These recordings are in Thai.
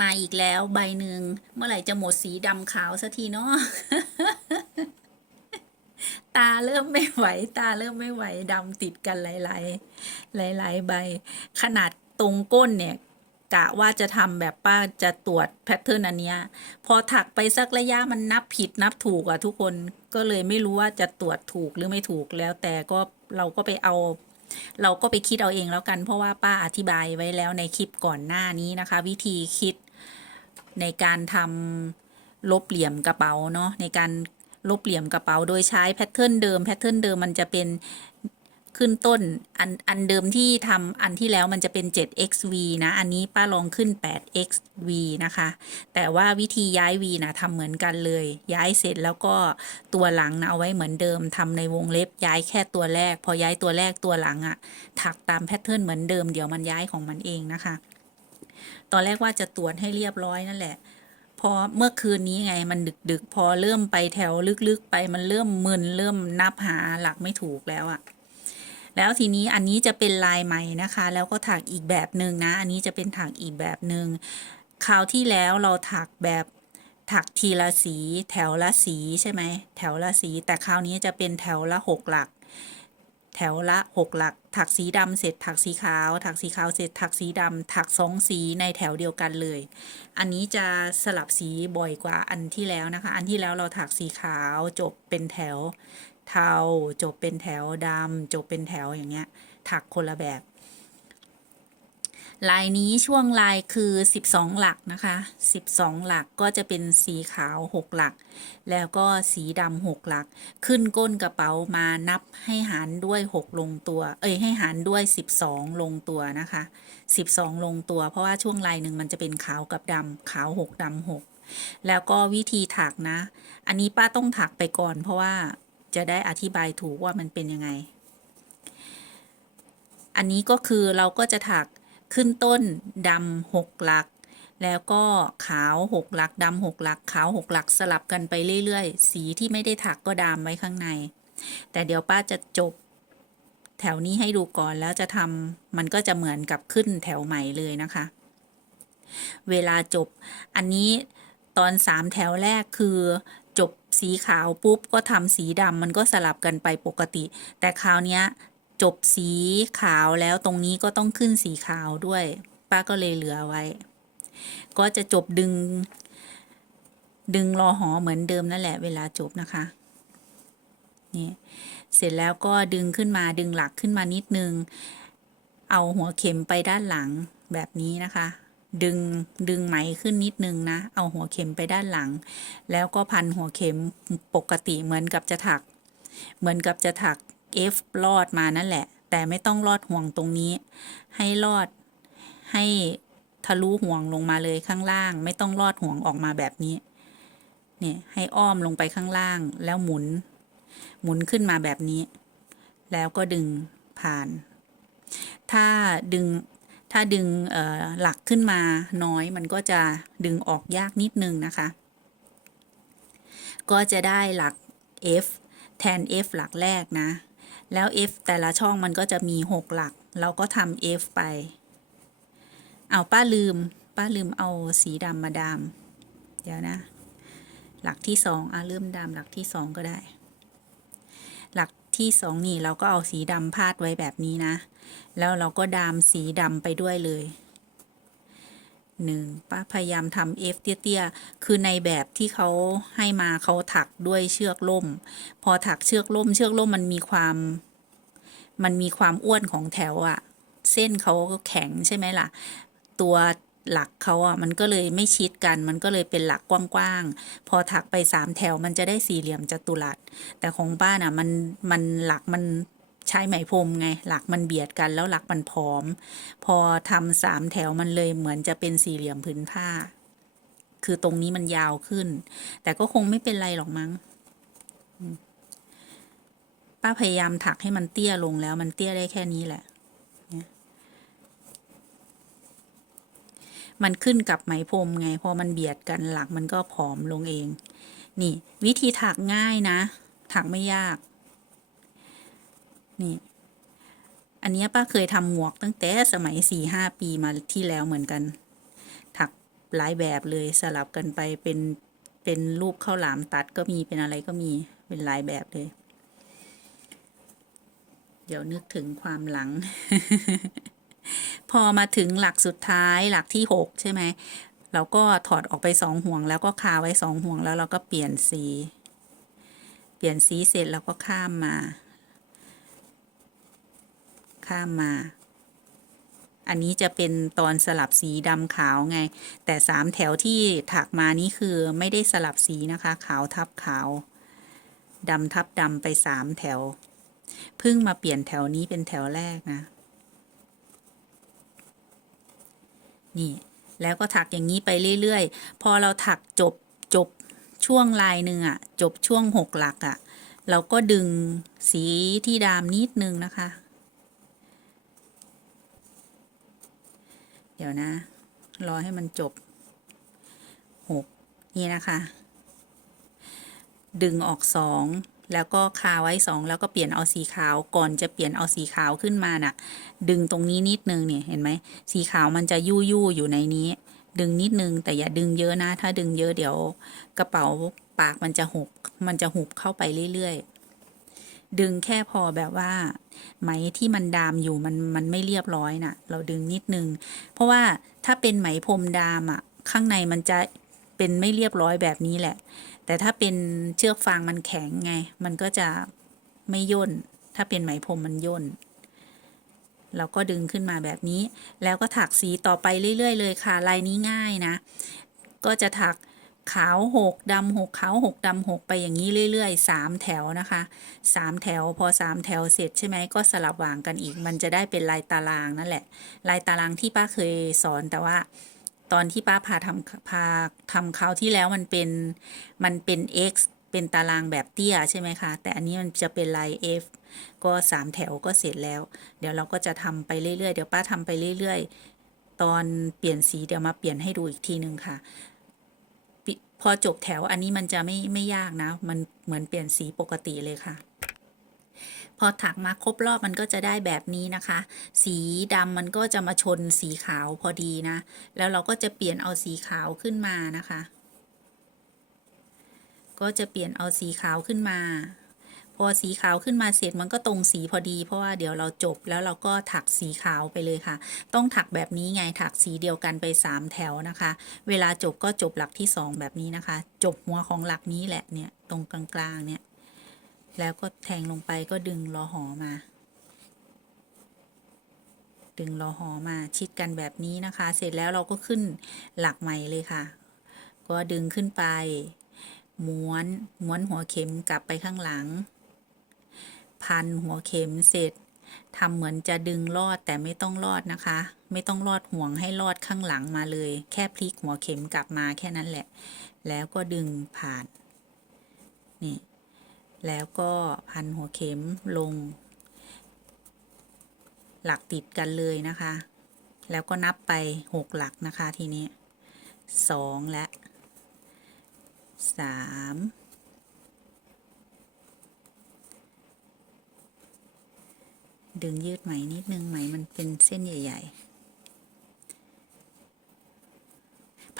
มาอีกแล้วใบหนึ่งเมื่อไหร่จะหมดสีดำขาวสักทีเนาะตาเริ่มไม่ไหว ตาเริ่มไม่ไหวดำติดกันหลาย ๆ หลาย ๆ ใบ ขนาดตรงก้นเนี่ยกะว่าจะทำแบบป้าจะตรวจแพทเทิร์นอันเนี้ย พอถักไปสักระยะมันนับผิดนับถูกอะทุกคนก็เลยไม่รู้ว่าจะตรวจถูกหรือไม่ถูกแล้วแต่ก็เราก็ไปเอา เราก็ไปคิดเอาเองแล้วกัน เพราะว่าป้าอธิบายไว้แล้วในคลิปก่อนหน้านี้นะคะ วิธีคิดในการทำลบเหลี่ยมกระเป๋าเนาะในการลบเหลี่ยมกระเป๋าโดยใช้แพทเทิร์นเดิมแพทเทิร์นเดิมมันจะเป็น ขึ้นต้น อันอันเดิมที่ทำอันที่แล้วมันจะเป็น 7xv นะ อันนี้ป้าลองขึ้น 8xv นะคะ แต่ว่าวิธีย้าย v นะทำเหมือนกันเลย ย้ายเสร็จแล้วก็ตัวหลังนะเอาไว้เหมือนเดิมทำในวงเล็บย้ายแค่ตัวแรก พอย้ายตัวแรกตัวหลังอะถักตามแพทเทิร์นเหมือนเดิมเดี๋ยวมันย้ายของมันเองนะคะ ตอนแรกว่าจะตรวจให้เรียบร้อยนั่นแหละพอเมื่อคืนนี้ไงมันดึกดึกๆพอเริ่มไปแถวลึกๆ ไปมันเริ่มมึนเริ่มนับหาหลักไม่ถูกแล้วอะ แล้วทีนี้อันนี้จะเป็นลายใหม่นะคะ แล้วก็ถักอีกแบบหนึ่งนะ อันนี้จะเป็นถักอีกแบบหนึ่งคราวที่แล้วเราถักแบบถักทีละสี แถวละสีใช่ไหมแถวละสี แต่คราวนี้จะเป็นแถวละหกหลัก แถวละหกหลัก ถักสีดำเสร็จ ถักสีขาว ถักสีขาวเสร็จ ถักสีดำถักสองสีในแถวเดียวกันเลย อันนี้จะสลับสีบ่อยกว่าอันที่แล้วนะคะ อันที่แล้วเราถักสีขาวจบเป็นแถว เทา จบเป็นแถวดำจบเป็นแถวอย่างเงี้ย ถักคนละแบบ ลายนี้ช่วงลายคือ 12 หลักนะคะ 12 หลักก็จะเป็นสีขาว 6 หลัก แล้วก็สีดำ6หลัก ขึ้นก้นกระเป๋ามานับให้หารด้วย 6 ลงตัว เอ้ยให้หารด้วย 12 ลงตัวนะคะ 12 ลงตัว เพราะว่าช่วงลายหนึ่งมันจะเป็นขาวกับดำขาว 6ดำ6แล้วก็วิธีถักนะ อันนี้ป้าต้องถักไปก่อนเพราะว่า จะได้อธิบายถูกว่ามันเป็นยังไง อันนี้ก็คือเราก็จะถักขึ้นต้นดำหกหลัก แล้วก็ขาวหกหลักดำหกหลัก ขาวหกหลักสลับกันไปเรื่อยๆ สีที่ไม่ได้ถักก็ดามไว้ข้างใน แต่เดี๋ยวป้าจะจบแถวนี้ให้ดูก่อนแล้วจะทำมันก็จะเหมือนกับขึ้นแถวใหม่เลยนะคะ เวลาจบอันนี้ตอนสามแถวแรกคือ สีขาวปุ๊บก็ทำสีดำมันก็สลับกันไปปกติ แต่คราวนี้จบสีขาวแล้วตรงนี้ก็ต้องขึ้นสีขาวด้วย ป้าก็เลยเหลือไว้ ก็จะจบดึง ดึงรอหอเหมือนเดิมนั่นแหละเวลาจบนะคะ นี่เสร็จแล้วก็ดึงขึ้นมาดึงหลักขึ้นมานิดนึง เอาหัวเข็มไปด้านหลังแบบนี้นะคะ ดึงดึงไหมขึ้นนิดนึงนะ เอาหัวเข็มไปด้านหลัง แล้วก็พันหัวเข็มปกติเหมือนกับจะถัก เหมือนกับจะถัก F ลอดมานั่นแหละ แต่ไม่ต้องลอดห่วงตรงนี้ ให้ลอดให้ทะลุห่วงลงมาเลยข้างล่าง ไม่ต้องลอดห่วงออกมาแบบนี้ เนี่ยให้อ้อมลงไปข้างล่างแล้วหมุน หมุนขึ้นมาแบบนี้ แล้วก็ดึงผ่าน ถ้าดึง ถ้าดึงหลักขึ้นมาน้อยมันก็จะดึงออกยากนิดนึงนะคะ ก็จะได้หลัก F แทน F หลักแรกนะ แล้ว F แต่ละช่องมันก็จะมี 6 หลัก เราก็ทำ F ไป เอาป้าลืม ป้าลืมเอาสีดำมาดามเดี๋ยวนะ หลักที่สองอะเริ่มดามหลักที่สองก็ได้ หลักที่สองนี่เราก็เอาสีดำพาดไว้แบบนี้นะ แล้วเราก็ดามสีดำไปด้วยเลยหนึ่งป้าพยายามทำ F เตี้ยๆ คือในแบบที่เขาให้มาเขาถักด้วยเชือกล่ม พอถักเชือกล่ม เชือกล่มมันมีความ มันมีความอ้วนของแถวอะเส้นเขาก็แข็งใช่ไหมล่ะ ตัวหลักเขาอะมันก็เลยไม่ชิดกัน มันก็เลยเป็นหลักกว้างๆ พอถักไปสามแถวมันจะได้สี่เหลี่ยมจัตุรัส แต่ของป้าน่ะมันมันหลักมัน ใช้ไหมพรมไง หลักมันเบียดกันแล้วหลักมันผอม พอทำสามแถวมันเลยเหมือนจะเป็นสี่เหลี่ยมผืนผ้า คือตรงนี้มันยาวขึ้น แต่ก็คงไม่เป็นไรหรอกมั้งป้าพยายามถักให้มันเตี้ยลงแล้วมันเตี้ยได้แค่นี้แหละมันขึ้นกับไหมพรมไง พอมันเบียดกันหลักมันก็ผอมลงเอง นี่ วิธีถักง่ายนะ ถักไม่ยาก นี่ อันนี้ป้าเคยทำหมวกตั้งแต่สมัยสี่ห้าปีมาที่แล้วเหมือนกัน ถักหลายแบบเลยสลับกันไปเป็นเป็นรูปข้าวหลามตัดก็มีเป็นอะไรก็มีเป็นหลายแบบเลย เดี๋ยวนึกถึงความหลัง พอมาถึงหลักสุดท้ายหลักที่หกใช่ไหมเราก็ถอดออกไปสองห่วงแล้วก็คาไว้สองห่วงแล้วเราก็เปลี่ยนสี เปลี่ยนสีเสร็จแล้วก็ข้ามมา ข้ามมา อันนี้จะเป็นตอนสลับสีดำขาวไง แต่สามแถวที่ถักมานี้คือไม่ได้สลับสีนะคะ ขาวทับขาวดำทับดำไปสามแถว เพิ่งมาเปลี่ยนแถวนี้เป็นแถวแรกนะ นี่ แล้วก็ถักอย่างนี้ไปเรื่อยๆ พอเราถักจบจบช่วงลายหนึ่งอะจบช่วงหกหลักอะเราก็ดึงสีที่ดามนิดนึงนะคะ เดี๋ยวนะ รอให้มันจบหกนี่นะคะ ดึงออกสองแล้วก็คาไว้สองแล้วก็เปลี่ยนเอาสีขาวก่อนจะเปลี่ยนเอาสีขาวขึ้นมาน่ะ ดึงตรงนี้นิดนึงเนี่ยเห็นไหมสีขาวมันจะยู่ยู่อยู่ในนี้ ดึงนิดนึงแต่อย่าดึงเยอะนะ ถ้าดึงเยอะเดี๋ยว กระเป๋าปากมันจะหุบมันจะหุบเข้าไปเรื่อยๆ ดึงแค่พอแบบว่า ไหมที่มันดามอยู่มันมันไม่เรียบร้อยน่ะ เราดึงนิดนึง เพราะว่าถ้าเป็นไหมพรมดามอะ ข้างในมันจะเป็นไม่เรียบร้อยแบบนี้แหละ แต่ถ้าเป็นเชือกฟางมันแข็งไง มันก็จะไม่ย่น ถ้าเป็นไหมพรมมันย่น เราก็ดึงขึ้นมาแบบนี้ แล้วก็ถักสีต่อไปเรื่อย ๆ เลยค่ะ ลายนี้ง่ายนะ ก็จะถัก ขาวหกดำหกขาวหกดำหกไปอย่างนี้เรื่อยๆสามแถวนะคะสามแถวพอสามแถวเสร็จใช่ไหมก็สลับวางกันอีก มันจะได้เป็นลายตารางนั่นแหละ ลายตารางที่ป้าเคยสอนแต่ว่า ตอนที่ป้าพาทำพาทำคราวที่แล้วมันเป็นมันเป็น x เป็นตารางแบบเตี้ยใช่ไหมคะ แต่อันนี้มันจะเป็นลาย f ก็สามแถวก็เสร็จแล้ว เดี๋ยวเราก็จะทำไปเรื่อยๆ เดี๋ยวป้าทำไปเรื่อยๆ ตอนเปลี่ยนสีเดี๋ยวมาเปลี่ยนให้ดูอีกทีนึงค่ะ พอจบแถวอันนี้มันจะไม่ไม่ยากนะ มันเหมือนเปลี่ยนสีปกติเลยค่ะ พอถักมาครบรอบมันก็จะได้แบบนี้นะคะ สีดำมันก็จะมาชนสีขาวพอดีนะ แล้วเราก็จะเปลี่ยนเอาสีขาวขึ้นมานะคะ ก็จะเปลี่ยนเอาสีขาวขึ้นมา พอสีขาวขึ้นมาเสร็จมันก็ตรงสีพอดี เพราะว่าเดี๋ยวเราจบแล้วเราก็ถักสีขาวไปเลยค่ะ ต้องถักแบบนี้ไงถักสีเดียวกันไปสามแถวนะคะ เวลาจบก็จบหลักที่สองแบบนี้นะคะ จบหัวของหลักนี้แหละเนี่ยตรงกลางๆเนี่ยแล้วก็แทงลงไปก็ดึงรอหอมา ดึงรอหอมาชิดกันแบบนี้นะคะ เสร็จแล้วเราก็ขึ้นหลักใหม่เลยค่ะ ก็ดึงขึ้นไปม้วนม้วนหัวเข็มกลับไปข้างหลัง พันหัวเข็มเสร็จทำเหมือนจะดึงลอดแต่ไม่ต้องลอดนะคะ ไม่ต้องลอดห่วงให้ลอดข้างหลังมาเลย แค่พลิกหัวเข็มกลับมาแค่นั้นแหละ แล้วก็ดึงผ่านนี่แล้วก็พันหัวเข็มลง หลักติดกันเลยนะคะ แล้วก็นับไปหกหลักนะคะทีนี้สองและสาม ดึงยืดไหมนิดนึงไหมมันเป็นเส้นใหญ่ ๆ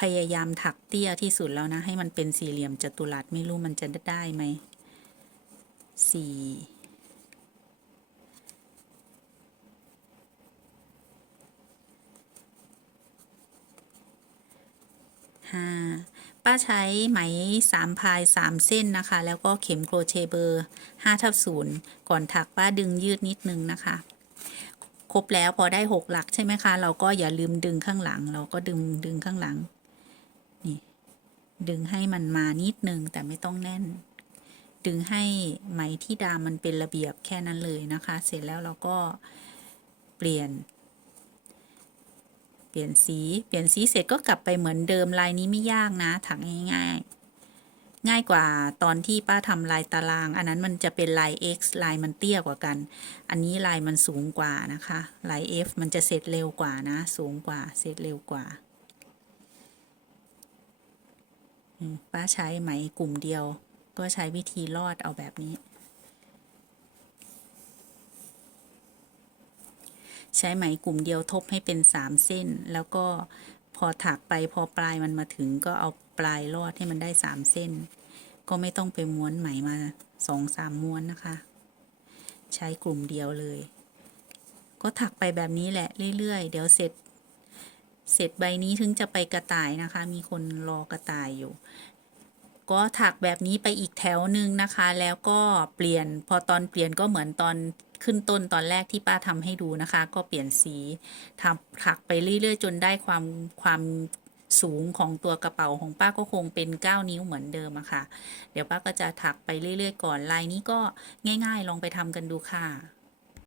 พยายามถักเตี้ยที่สุดแล้วนะ ให้มันเป็นสี่เหลี่ยมจัตุรัสไม่รู้มันจะได้ไหมสี่ห้า ป้าใช้ไหมสามพายสามเส้นนะคะ แล้วก็เข็มโครเชต์เบอร์ห้าทับศูนย์ก่อนถักป้าดึงยืดนิดนึงนะคะ ครบแล้วพอได้หกหลักใช่ไหมคะ เราก็อย่าลืมดึงข้างหลัง เราก็ดึงดึงข้างหลัง นี่ ดึงให้มันมานิดนึงแต่ไม่ต้องแน่น ดึงให้ไหมที่ดามมันเป็นระเบียบแค่นั้นเลยนะคะ เสร็จแล้วเราก็เปลี่ยน เปลี่ยนสีเปลี่ยนสีเสร็จก็กลับไปเหมือนเดิมลายนี้ไม่ยากนะ ถักง่ายๆ ง่ายกว่าตอนที่ป้าทำลายตาราง อันนั้นมันจะเป็นลาย X ลายมันเตี้ยกว่ากัน อันนี้ลายมันสูงกว่านะคะลาย F มันจะเสร็จเร็วกว่านะ สูงกว่าเสร็จเร็วกว่าป้าใช้ไหมกลุ่มเดียว ก็ใช้วิธีลอดเอาแบบนี้ ใช้ไหมกลุ่มเดียวทบให้เป็นสามเส้น แล้วก็พอถักไปพอปลายมันมาถึงก็เอาปลายลอดให้มันได้สามเส้น ก็ไม่ต้องไปม้วนไหมมาสองสามม้วนนะคะ ใช้กลุ่มเดียวเลย ก็ถักไปแบบนี้แหละเรื่อยๆ เดี๋ยวเสร็จ เสร็จใบนี้ถึงจะไปกระต่ายนะคะ มีคนรอกระต่ายอยู่ก็ถักแบบนี้ไปอีกแถวหนึ่งนะคะ แล้วก็เปลี่ยนพอตอนเปลี่ยนก็เหมือนตอน ขึ้นต้นตอนแรกที่ป้าทำให้ดูนะคะ ก็เปลี่ยนสีทำถักไปเรื่อยๆ จนได้ความความสูงของตัวกระเป๋าของป้าก็คงเป็น 9 นิ้วเหมือนเดิมอะค่ะ เดี๋ยวป้าก็จะถักไปเรื่อยๆ ก่อนลายนี้ก็ง่ายๆ ลองไปทำกันดูค่ะ